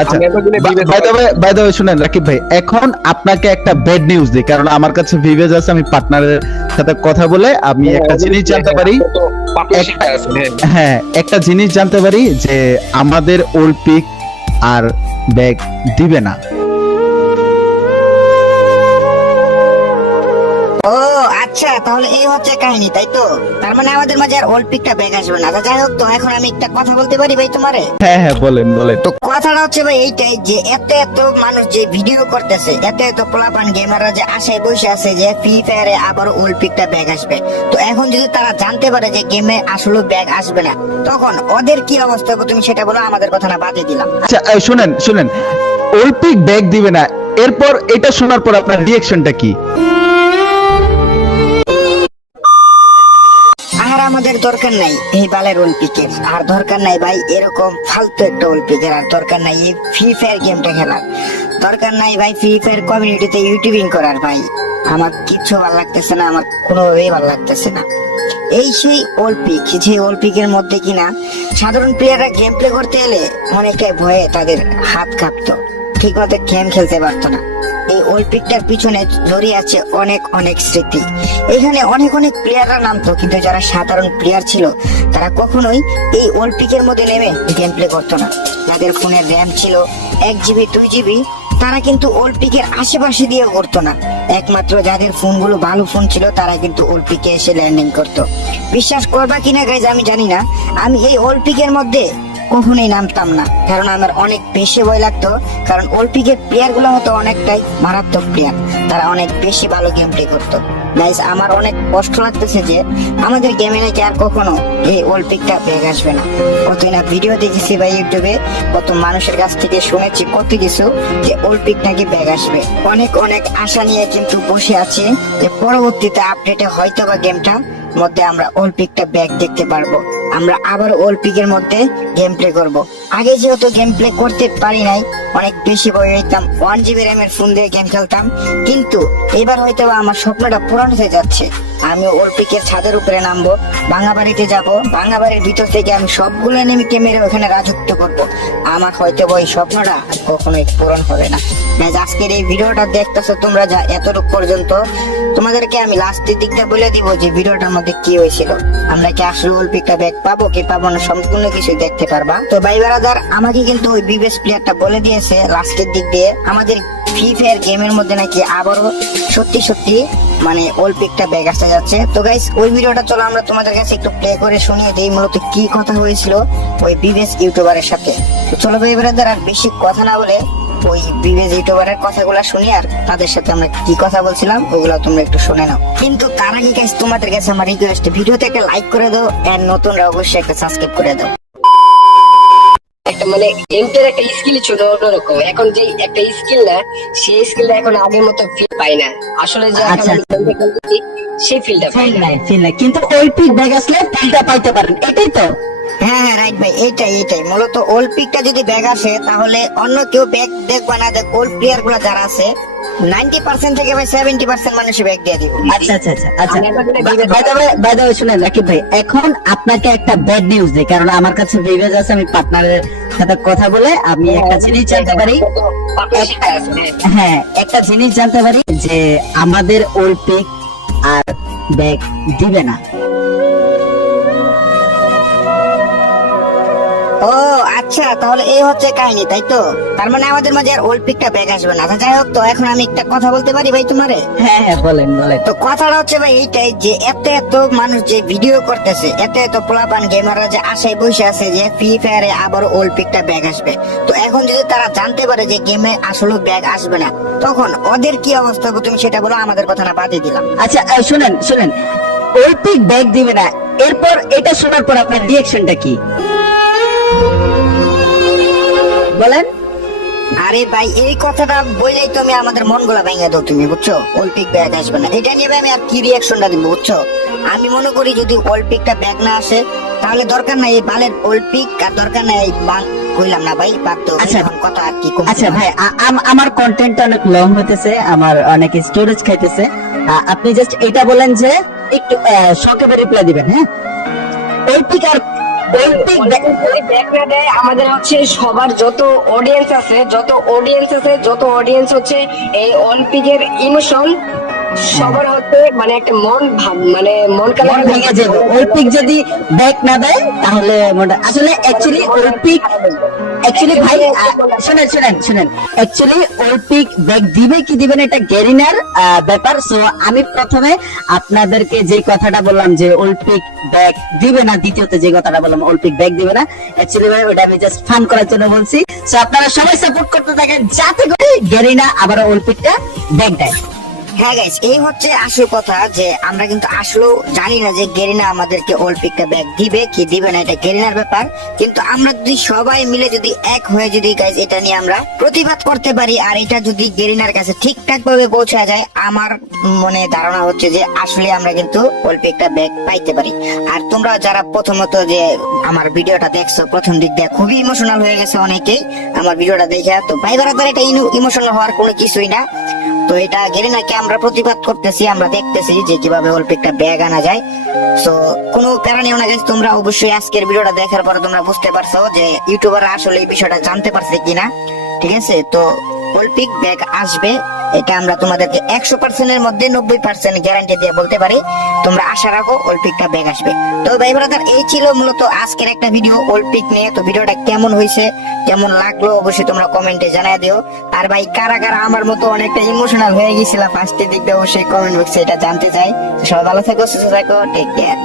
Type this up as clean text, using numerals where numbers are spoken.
আচ্ছা, by the way শুনেন রাকিব ভাই, এখন আপনাকে একটা ব্যাড নিউজ দিই, কারণ আমার কাছে ভিভেজ আছে, আমি পার্টনারের সাথে কথা বলে আমি একটা জিনিস জানতে পারি। হ্যাঁ, একটা জিনিস জানতে পারি যে আমাদের ওল্ড পিক আর ব্যাগ দিবে না। ও আচ্ছা, তাহলে এই হচ্ছে কাহিনী, তাই তো? তার মানে আমাদের মাঝে আর ওল্ড পিকটা ব্যাক আসবে না। যাই হোক, তো এখন আমি একটা কথা বলতে পারি ভাই তোমারে? হ্যাঁ হ্যাঁ, বলেন বলেন। তো কথাটা হচ্ছে ভাই এইটাই যে এত এত মানুষ যে ভিডিও করতেছে, এত এত পোলাপান গেমাররা যে আশায় বসে আছে যে ফ্রি ফায়ারে আবার ওল্ড পিকটা ব্যাক আসবে, তো এখন যদি তারা জানতে পারে যে গেমে আসলে ব্যাক আসবে না, তখন ওদের কি অবস্থা হবে তুমি সেটা বলো, আমাদের কথা না বাদে দিলাম। আচ্ছা শুনেন শুনেন, ওল্ড পিক ব্যাগ দিবে না, এরপর এটা শোনার পর আপনার রিঅ্যাকশনটা কি? আর আমাদের দরকার নাই এই বালের অলিম্পিকের, আর দরকার নাই ভাই এরকম ফালতু একটা অলিম্পিকের, আর দরকার নাই এই ফ্রি ফায়ার গেমটা খেলার, দরকার নাই ভাই ফ্রি ফায়ার কমিউনিটিতে ইউটিউবিং করার। ভাই আমার কিচ্ছু ভালো লাগতেছে না, আমার কোনোভাবেই ভালো লাগতেছে না। এই সেই অলিম্পিক, যে অলিম্পিকের মধ্যে কিনা সাধারণ প্লেয়াররা গেম প্লে করতে এলে অনেকটাই ভয়ে তাদের হাত কাঁপতো, ঠিক মতো গেম খেলতে পারতো না। এই অলিম্পিকটার পিছনে জড়িয়ে আছে অনেক অনেক স্মৃতি। এখানে অনেক অনেক প্লেয়াররা নামতো, কিন্তু যারা সাধারণ প্লেয়ার ছিল তারা কখনোই এই অলিম্পিকের মধ্যে নেমে গেম প্লে করতো না। যাদের ফোনের র্যাম ছিল 1 GB 2 GB, তারা কিন্তু অলিম্পিকের আশেপাশে দিয়ে করতো না। একমাত্র যাদের ফোনগুলো ভালো ফোন ছিল তারা কিন্তু অলিম্পিকে এসে ল্যান্ডিং করতো। বিশ্বাস করবা কিনা গাইজ আমি জানি না, আমি এই অলিম্পিকের মধ্যে কখনোই নামতাম না, কারণ আমার অনেক বেশি ভয় লাগতো। কারণ অলিম্পিকের প্লেয়ার গুলো হতো অনেকটাই মারাত্মক প্লেয়ার, তারা অনেক বেশি ভালো গেম প্লে করতো। গাইজ আমার অনেক কষ্ট লাগতেছে যে আমাদের গেমে নাকি আর কখনো এই অলিম্পিকটা ব্যাক আসবে না। কতই না ভিডিও দেখেছি ভাই ইউটিউবে, কত মানুষের কাছ থেকে শুনেছি কত কিছু যে অলিম্পিক নাকি ব্যাক আসবে। অনেক অনেক আশা নিয়ে কিন্তু বসে আছে যে পরবর্তীতে আপডেটে হয়তো বা গেমটা মধ্যে আমরা অলিম্পিকটা ব্যাক দেখতে পারবো, আমরা আবার অলিম্পিকের মধ্যে গেম প্লে করবো। আগে যেহেতু গেম প্লে করতে পারি নাই, অনেক বেশি ভয় হইতাম, 1 GB র্যামের ফোন দিয়ে গেম খেলতাম, কিন্তু এবার হয়তো আমার স্বপ্নটা পূরণ হয়ে যাচ্ছে। আমি অলিম্পিকের ছাদের উপরে নামবো, ভাঙা বাড়িতে যাবো, ভাঙা বাড়ির ভিতর থেকে আমি সবগুলো এনিমিকে মেরে ওখানে রাজত্ব করবো। আমার হয়তো ওই স্বপ্নটা কখনোই পূরণ হবে না। আজকের এই ভিডিওটা দেখতেছো তোমরা যা এতটুকু পর্যন্ত, তোমাদেরকে আমি লাস্টের দিকটা বলে দিব যে ভিডিওটার মধ্যে কি হয়েছিল, আমরা কি আসলে অলিম্পিকটা ব্যাক পাবো কি পাবো না, সম্পূর্ণ কিছু দেখতে পারবা। তো ভাই ব্রাদার, আমাকে কিন্তু ওই বিবেস প্লেয়ারটা বলে দিয়েছে লাস্টের দিক দিয়ে আমাদের ফ্রি ফায়ার গেমের মধ্যে নাকি আবারও সত্যি সত্যি মানে অলিম্পিকটা ব্যাক আসতে যাচ্ছে। তো গাইস ওই ভিডিওটা চলো আমরা তোমাদের কাছে একটু প্লে করে শুনিয়ে দিই মূলত কি কথা হয়েছিল ওই বিবেস ইউটিউবারের সাথে। তো চলো ভাই ব্রাদার, আর বেশি কথা না বলে ওই বিবেজ ইউটিউবারের কথাগুলো শুনি, আর তাদের সাথে আমরা কি কথা বলছিলাম ওগুলো তোমরা একটু শুনে নাও। কিন্তু তার আগে গাইস তোমাদের কাছে আমার রিকোয়েস্ট, ভিডিওতে একটা লাইক করে দাও, আর নতুনরা অবশ্যই একটা সাবস্ক্রাইব করে দাও। একটা মানে গেমটার একটা স্কিল ছিল অন্যরকম, এখন যে একটা স্কিল না, সেই স্কিলটা এখন আগের মতো ফিল পাই না আসলে, যে সেই ফিলটা পাই না। কিন্তু অলিম্পিক ব্যাগ আসলে ফিলটা পাইতে পারেন, এটাই তো? হ্যাঁ হ্যাঁ রাইট ভাই, এইটাই মূলত অলিম্পিকটা যদি ব্যাগ আসে তাহলে অন্য কেউ ব্যাগ দেখবা না, দেখ ওল্ড প্লেয়ার গুলো যারা আছে 90% থেকে ভাই 70% মানুষ ব্যাগ দিয়ে দিব। আচ্ছা আচ্ছা আচ্ছা আচ্ছা, বাই দ্য ওয়ে শুনেন রাকিব ভাই, এখন আপনাকে একটা ব্যাড নিউজ দিই, কারণ আমার কাছে ভিভেজ আছে, আমি পার্টনারের সাথে কথা বলে আমি একটা জিনিস জানতে পারি। হ্যাঁ, একটা জিনিস জানতে পারি যে আমাদের অলিম্পিক আর ব্যাগ দিবে না। ও আচ্ছা, তাহলে এই হচ্ছে কাহিনী, তাই তো? তার মানে আমাদের মাঝে আর অলিম্পিকটা ব্যাক আসবে না। যাই হোক, তো এখন আমি একটা কথা বলতে পারি ভাই তোমারে? হ্যাঁ হ্যাঁ, বলেন বলেন। তো কথাটা হচ্ছে ভাই এইটাই যে এত এত মানুষ যে ভিডিও করতেছে, এত এত পোলাপান গেমাররা যে আশায় বসে আছে যে ফ্রি ফায়ারে আবার অলিম্পিকটা ব্যাক আসবে, তো এখন যদি তারা জানতে পারে যে গেমে আসলে ব্যাক আসবে না, তখন ওদের কি অবস্থা হবে তুমি সেটা বলো, আমাদের কথা না বাদে দিলাম। আচ্ছা শুনেন শুনেন, অলিম্পিক ব্যাগ দিবে না, এরপর এটা শোনার পর আপনার রিঅ্যাকশনটা কি বলেন? আরে ভাই এই কথাটা বললেই তুমি আমাদের মন গুলা ভেঙে দাও তুমি, বুঝছো? অলিম্পিক ব্যাগ আসবে না এটা নিয়ে আমি আর কি রিয়াকশনটা দিব, বুঝছো? আমি মনে করি যদি অলিম্পিকটা ব্যাগ না আসে তাহলে দরকার নাই এই বালের অলিম্পিক, আর দরকার নাই এই কইলাম না ভাই বাদ দাও। আচ্ছা কথা আর কি। আচ্ছা ভাই, আমার কন্টেন্টটা অনেক লং হইতেছে, আমার অনেক স্টোরেজ খাইতেছে, আপনি জাস্ট এটা বলেন যে একটু সংক্ষেপে রিপ্লাই দিবেন। হ্যাঁ, অলিম্পিক আর অলিম্পিক ব্যাক না দেয় আমাদের হচ্ছে সবার যত অডিয়েন্স আছে যত অডিয়েন্স হচ্ছে এই অলিম্পিকের ইমোশন সবার হচ্ছে মানে একটা মন কালা মন ভেঙে যাবে অলিম্পিক যদি ব্যাক না দেয় তাহলে আসলে অ্যাকচুয়ালি ভাই শুনেন অ্যাকচুয়ালি অলিম্পিক ব্যাক দিবে কি দিবে না এটা গেরিনার ব্যাপার। সো আমি প্রথমে আপনাদেরকে যে কথাটা বললাম যে অলিম্পিক ব্যাক দিবে না, দ্বিতীয়ত যে কথাটা বললাম অলিম্পিক ব্যাক দিবে না, অ্যাকচুয়ালি ভাই ওটা আমি জাস্ট ফান করার জন্য বলছি। সো আপনারা সবাই সাপোর্ট করতে থাকেন যাতে করে গেরিনা আবার অলিম্পিকটা ব্যাক দেয়। হ্যাঁ গাইস, এই হচ্ছে আসল কথা যে আমরা কিন্তু আসলেও জানি না যে গেরিনা আমাদেরকে অলিম্পিকটা ব্যাগ দিবে কি দিবে না, এটা গেরিনার ব্যাপার। কিন্তু আমরা যদি সবাই মিলে যদি এক হয়ে যদি গাইস এটা নিয়ে আমরা প্রতিবাদ করতে পারি আর এটা যদি গেরিনার কাছে ঠিকঠাক ভাবে পৌঁছা যায়, আমার মনে ধারণা হচ্ছে যে আসলে আমরা কিন্তু অলিম্পিকটা ব্যাগ পাইতে পারি। আর তোমরা যারা প্রথমত যে আমার ভিডিওটা দেখছো প্রথম দিক দিয়ে খুবই ইমোশনাল হয়ে গেছে অনেকেই আমার ভিডিওটা দেখে, তো ভাই বারাদার এটা ইমোশনাল হওয়ার কোনো কিছুই না। তো এটা গেরিনাকে আমরা প্রতিবাদ করতেছি, আমরা দেখতেছি যে কিভাবে অলিম্পিকটা ব্যাগ আনা যায়। সো কোনো প্যারা নিও না গাইস, তোমরা অবশ্যই আজকের ভিডিওটা দেখার পরে তোমরা বুঝতে পারছো যে ইউটিউবাররা আসলে এই বিষয়টা জানতে পারছে কিনা। ঠিক আছে, তো অলিম্পিক ব্যাগ আসবে এটা আমরা তোমাদেরকে 100% এর মধ্যে 90% গ্যারান্টি দিয়ে বলতে পারি। তোমরা আশা রাখো অলিম্পিকটা ব্যাগ আসবে। তো ভাই ব্রাদার এই ছিল মূলত আজকের একটা ভিডিও অলিম্পিক নিয়ে। তো ভিডিওটা কেমন হয়েছে কেমন লাগলো অবশ্যই তোমরা কমেন্টে জানিয়ে দিও। আর ভাই কারা কারা আমার মতো অনেকটা ইমোশনাল হয়ে গেছিল ফার্স্টের দিক দিয়ে অবশ্যই কমেন্ট বক্সে এটা জানতে চাই। তো সবাই ভালো থাকো, সুস্থ থাকো, টেক কেয়ার।